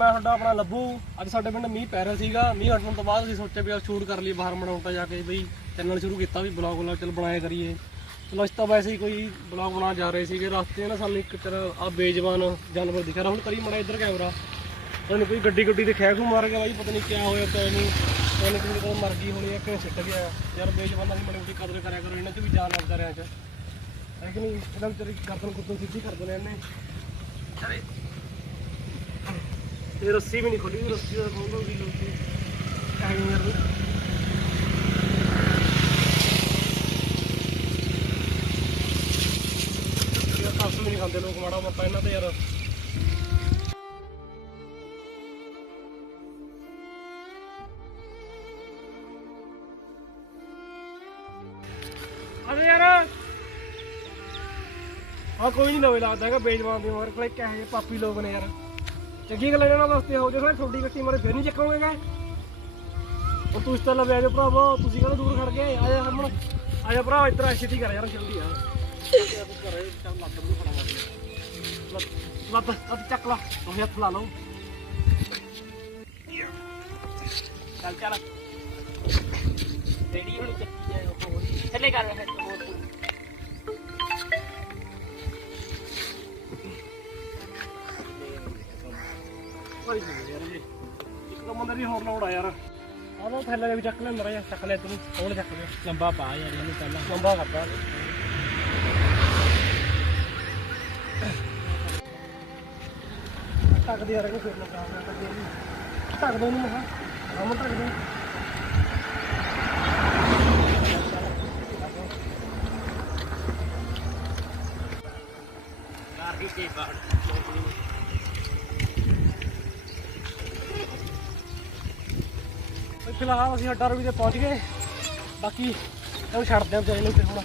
ਮੈਂ ਤੁਹਾਡਾ ਆਪਣਾ ਲੱਭੂ। ਅੱਜ ਸਾਡੇ ਪਿੰਡ ਮੀਂਹ ਪੈ ਰਿਹਾ ਸੀਗਾ। ਮੀਂਹ ਹਟਣ ਤੋਂ ਬਾਅਦ ਅਸੀਂ ਸੋਚਿਆ ਵੀ ਆ ਸ਼ੂਟ ਕਰ ਲਈ ਬਾਹਰ ਮੜਾਉਂਟਾ ਜਾ ਕੇ ਬਈ ਚੈਨਲ ਸ਼ੁਰੂ ਕੀਤਾ ਵੀ ਬਲੌਗ ਬਲੌਗ ਚੱਲ ਬਣਾਇਆ ਕਰੀਏ। ਚਲੋ ਅਸੀਂ ਤਾਂ ਵੈਸੇ ਹੀ ਕੋਈ ਬਲੌਗ ਬਣਾ ਜਾ ਰਹੇ ਸੀਗੇ। ਰਸਤੇ ਨਾਲ ਸਾਨੂੰ ਇੱਕ ਤਰ੍ਹਾਂ ਆ ਬੇਜਵਾਨ ਜਾਨਵਰ ਦਿਖ ਹੁਣ ਕਰੀ ਮੜਾ ਇੱਧਰ ਕੈਮਰਾ ਪਤਾ ਕੋਈ ਗੱਡੀ ਗੱਡੀ ਤੇ ਖਹਿ ਮਾਰ ਗਿਆ ਬਾਈ, ਪਤਾ ਨਹੀਂ ਕਿਆ ਹੋਇਆ ਤਾਂ ਇਹਨੂੰ ਪਤਾ ਨਹੀਂ ਕਿਹੜੀ ਮਰ ਗਈ ਹੋਣੀ ਆ, ਕਿਉਂ ਸਿੱਟ ਗਿਆ। ਯਾਰ ਬੇਜਵਾਨਾਂ ਦੀ ਬੜੀ ਮੋਟੀ ਕਦਰ ਕਰਿਆ ਕਰੋ, ਇਹਨਾਂ 'ਚ ਵੀ ਜਾਨ ਲੱਗਦਾ ਰਿਹਾ 'ਚ। ਹੈ ਕਿ ਨਹੀਂ? ਇਹਨਾਂ ਵਿਚਾਰੀ ਗਰਦਨ ਕੁੱਤੋਂ ਸਿੱਧੀ ਕਰ ਦੇਣੇ ਇਹਨੇ। ਅਰੇ ਇਹ ਰੱਸੀ ਵੀ ਨਹੀਂ ਖੋਲੀ, ਰੱਸੀ ਦਾ ਖੋਲੋ ਵੀ ਲੋਕੀ। ਐਵੇਂ ਯਾਰ ਵੀ ਨਹੀਂ ਖਾਂਦੇ ਲੋਕ, ਮਾੜਾ ਮੋਟਾ ਇਹਨਾਂ ਤੇ ਯਾਰ। ਅਰੇ ਯਾਰ। ਆ ਕੋਈ ਨਹੀਂ ਲਵੇ ਲੱਗਦਾ ਹੈਗਾ, ਬੇਜਵਾਨ ਦੇ ਮਾਰ ਕੋਲੇ ਕਹੇ ਪਾਪੀ ਲੋਕ ਨੇ ਯਾਰ। ਚੰਗੀ ਗੱਲ ਇਹਨਾਂ ਵਾਸਤੇ ਹੋ ਜੇ ਸਾਡੀ ਛੋਟੀ ਗੱਟੀ ਮਾਰੇ ਫਿਰ ਨਹੀਂ ਚੱਕੋਗੇ ਗਾ ਉਹ ਤੁਸੀਂ ਤਾਂ ਲਵੇ ਆਜੋ ਭਰਾਵੋ, ਤੁਸੀਂ ਕਹਿੰਦੇ ਦੂਰ ਖੜ ਗਏ? ਆਜਾ ਹਰਮਨ ਆਜਾ ਭਰਾ, ਇੱਧਰ ਆ, ਛੇਤੀ ਕਰ ਯਾਰ, ਜਲਦੀ ਆ। ਚੱਲ ਲੱਤ ਨੂੰ ਫੜਾ ਲੱਤ ਲੱਤ ਲੱਤ ਚੱਕ ਲਾ ਤੁਸੀਂ ਹੱਥ ਲਾ ਲਓ। ਚੱਲ ਚੱਲ। ਰੈਡੀ ਹੋਣੀ ਚੱਕੀ ਜਾਏ ਉਹ ਥੱਲੇ ਕਰ। ਭਾਈ ਜੀ ਯਾਰ ਜੀ ਇੱਕ ਤਾਂ ਬੰਦਾ ਵੀ ਹੋਰ ਲੋੜ ਆ ਯਾਰ। ਆਹ ਥੱਲੇ ਵੀ ਚੱਕ ਲੈ ਮਰਾ ਜਾ ਚੱਕ ਲੈ ਤੂੰ ਹੋਰ ਚੱਕ ਲੈ ਲੰਬਾ ਪਾ ਯਾਰ ਇਹਨੂੰ ਪਹਿਲਾਂ। ਲੰਬਾ ਕਰਦਾ ਟੱਕ ਦੇ ਯਾਰ ਇਹਨੂੰ ਫਿਰ ਲਗਾ ਟੱਕ ਦੇ ਇਹਨੂੰ ਦੇ ਹਾਂ ਹਮ ਟੱਕ ਦੇ ਕਾਹੀ ਤੇ ਬਾੜ ਫਿਲਹਾਲ ਅਸੀਂ ਅੱਡਾ ਰਵੀ ਤੇ ਪਹੁੰਚ ਗਏ। ਬਾਕੀ ਇਹਨੂੰ ਛੱਡਦੇ ਹਾਂ ਵਿਚਾਰੇ ਨੂੰ ਫਿਰ ਹੁਣ।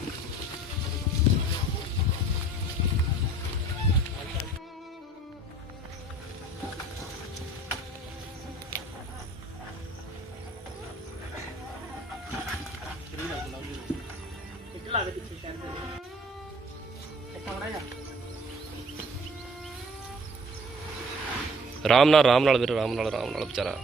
ਆਰਾਮ ਨਾਲ ਆਰਾਮ ਨਾਲ ਵੀਰ ਆਰਾਮ ਨਾਲ ਆਰਾਮ ਨਾਲ ਵਿਚਾਰਾ।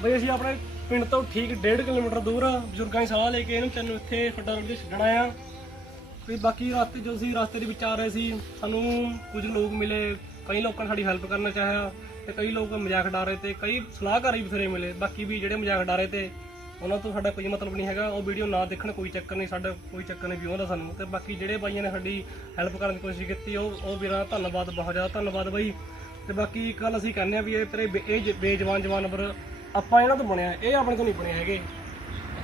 ਬਈ ਅਸੀਂ ਆਪਣੇ ਪਿੰਡ ਤੋਂ ਠੀਕ 1.5 ਕਿਲੋਮੀਟਰ ਦੂਰ ਬਜ਼ੁਰਗਾਂ ਦੀ ਸਲਾਹ ਲੈ ਕੇ ਇਹਨੂੰ ਤੈਨੂੰ ਇੱਥੇ ਫੱਡਾ ਰੋਡ ਤੇ ਛੱਡਣਾ ਆ। ਵੀ ਬਾਕੀ ਰਸਤੇ ਜੋ ਅਸੀਂ ਰਸਤੇ ਦੇ ਵਿੱਚ ਆ ਰਹੇ ਸੀ, ਸਾਨੂੰ ਕੁਝ ਲੋਕ ਮਿਲੇ, ਕਈ ਲੋਕਾਂ ਨੇ ਸਾਡੀ ਹੈਲਪ ਕਰਨਾ ਚਾਹਿਆ, ਤੇ ਕਈ ਲੋਕ ਮਜ਼ਾਕ ਉਡਾ ਰਹੇ ਤੇ ਕਈ ਸਲਾਹਕਾਰ ਵੀ ਬਥੇਰੇ ਮਿਲੇ। ਬਾਕੀ ਵੀ ਜਿਹੜੇ ਮਜ਼ਾਕ ਉਡਾ ਰਹੇ ਤੇ ਉਹਨਾਂ ਤੋਂ ਸਾਡਾ ਕੋਈ ਮਤਲਬ ਨਹੀਂ ਹੈਗਾ, ਉਹ ਵੀਡੀਓ ਨਾ ਦੇਖਣ ਕੋਈ ਚੱਕਰ ਨਹੀਂ, ਸਾਡਾ ਕੋਈ ਚੱਕਰ ਨਹੀਂ ਵੀ ਉਹਦਾ ਸਾਨੂੰ। ਤੇ ਬਾਕੀ ਜਿਹੜੇ ਬਾਈਆਂ ਨੇ ਸਾਡੀ ਹੈਲਪ ਕਰਨ ਦੀ ਕੋਸ਼ਿਸ਼ ਕੀਤੀ, ਉਹ ਉਹ ਵੀਰਾਂ ਧੰਨਵਾਦ ਬਹੁਤ ਜ਼ਿਆਦਾ, ਧੰਨਵਾਦ ਬਾਈ। ਤੇ ਬਾਕੀ ਇੱਕ ਗੱਲ ਅਸੀਂ ਕਹਿੰਦੇ ਆ ਵੀ ਇਹ ਤੇਰੇ ਬੇ- ਇਹ ਜ- ਬੇਜਵਾਨ ਜਾਨਵਰ ਆਪਾਂ ਇਹਨਾਂ ਤੋਂ ਬਣਿਆ, ਇਹ ਆਪਣੇ ਤੋਂ ਨਹੀਂ ਬਣੇ ਹੈਗੇ।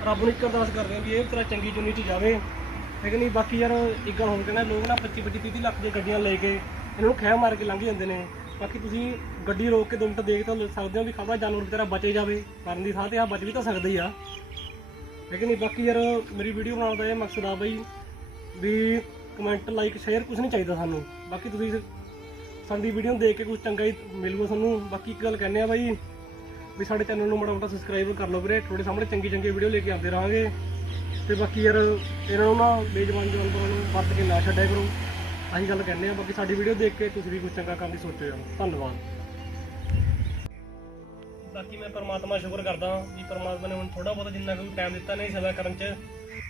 ਰੱਬ ਨੂੰ ਇੱਕ ਅਰਦਾਸ ਕਰਦੇ ਹਾਂ ਵੀ ਇਹ ਤੇਰਾ ਚੰਗੀ ਚੁੰਨੀ ਚ ਜਾਵੇ। ਹੈ ਕਿ ਨਹੀਂ ਬਾਕੀ ਯਾਰ, ਇੱਕ ਗੱਲ ਹੋਰ ਕਹਿੰਦਾ, ਲੋਕ ਨਾ 25 25 30 ਲੱਖ ਦੀਆਂ ਗੱਡੀਆਂ ਲੈ ਕੇ ਇਹਨਾਂ ਨੂੰ ਖਹਿ ਮਾਰ ਕੇ ਲੰਘ ਜਾਂਦੇ ਨੇ। ਬਾਕੀ ਤੁਸੀਂ ਗੱਡੀ ਰੋਕ ਕੇ ਦੋ ਮਿੰਟ ਦੇਖ ਤਾਂ ਸਕਦੇ ਹੋ ਵੀ ਖਬਰ ਜਾਨਵਰ ਤੇਰਾ ਬਚੇ ਜਾਵੇ। ਕਰਨ ਦੀ ਥਾਂ ਤੇ ਆ, ਬਚ ਵੀ ਤਾਂ ਸਕਦਾ ਹੀ ਆ। ਹੈ ਕਿ ਨਹੀਂ ਬਾਕੀ ਯਾਰ, ਮੇਰੀ ਵੀਡੀਓ ਬਣਾਉਣ ਦਾ ਇਹ ਮਕਸਦ ਆ ਬਈ ਵੀ ਕਮੈਂਟ ਲਾਈਕ ਸ਼ੇਅਰ ਕੁਝ ਨਹੀਂ ਚਾਹੀਦਾ ਸਾਨੂੰ। ਬਾਕੀ ਤੁਸੀਂ ਸਾਡੀ ਵੀਡੀਓ ਨੂੰ ਦੇਖ ਕੇ ਕੁਝ ਚੰਗਾ ਹੀ ਮਿਲੂਗਾ ਤੁਹਾਨੂੰ। ਬਾਕੀ ਇੱਕ ਗੱਲ ਕਹਿੰਦੇ ਆ ਬਾਈ ਵੀ ਸਾਡੇ ਚੈਨਲ ਨੂੰ ਮਾੜਾ ਮੋਟਾ ਸਬਸਕ੍ਰਾਈਬ ਕਰ ਲਓ ਵੀਰੇ। ਤੁਹਾਡੇ ਸਾਹਮਣੇ ਚੰਗੀ ਚੰਗੀ ਵੀਡੀਓ ਲੈ ਕੇ ਆਉਂਦੇ ਰਹਾਂਗੇ। ਤੇ ਬਾਕੀ ਯਾਰ, ਇਹਨਾਂ ਨੂੰ ਨਾ ਬੇਜਵਾਨ ਜਾਨਵਰਾਂ ਨੂੰ ਵਰਤ ਕੇ ਨਾ ਛੱਡਿਆ ਕਰੋ। ਅਸੀਂ ਗੱਲ ਕਹਿੰਦੇ ਆ। ਬਾਕੀ ਸਾਡੀ ਵੀਡੀਓ ਦੇਖ ਕੇ ਤੁਸੀਂ ਵੀ ਕੁਝ ਚੰਗਾ ਕਰਨ ਦੀ ਸੋਚੋ ਯਾਰ। ਧੰਨਵਾਦ। ਬਾਕੀ ਮੈਂ ਪਰਮਾਤਮਾ ਸ਼ੁਕਰ ਕਰਦਾ ਵੀ ਪਰਮਾਤਮਾ ਨੇ ਹੁਣ ਥੋੜਾ ਬਹੁਤਾ ਜਿੰਨਾ ਕੋਈ ਟਾਈਮ ਦਿੱਤਾ ਨਹੀਂ ਸੇਵਾ ਕਰਨ ਚ।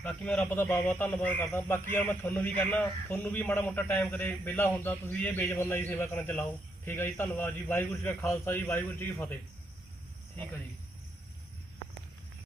ਬਾਕੀ ਮੈਂ ਰੱਬ ਦਾ ਬਾਬਾ ਧੰਨਵਾਦ ਕਰਦਾ। ਬਾਕੀ ਯਾਰ ਮੈਂ ਤੁਹਾਨੂੰ ਵੀ ਕਹਿੰਦਾ, ਤੁਹਾਨੂੰ ਵੀ ਮਾੜਾ ਮੋਟਾ ਟਾਈਮ ਕਰੇ ਵਿਹਲਾ ਹੁੰਦਾ, ਤੁਸੀਂ ਇਹ ਬੇਜ਼ਬਾਨਾਂ ਦੀ ਸੇਵਾ ਕਰਨ ਚ ਲਾਓ। ਠੀਕ ਹੈ ਜੀ, ਧੰਨਵਾਦ ਜੀ। ਵਾਹਿਗੁਰੂ ਜੀ ਕਾ ਖਾਲਸਾ ਜੀ, ਵਾਹਿਗੁਰੂ ਜੀ ਕੀ ਫਤਿਹ। ਠੀਕ ਹੈ ਜੀ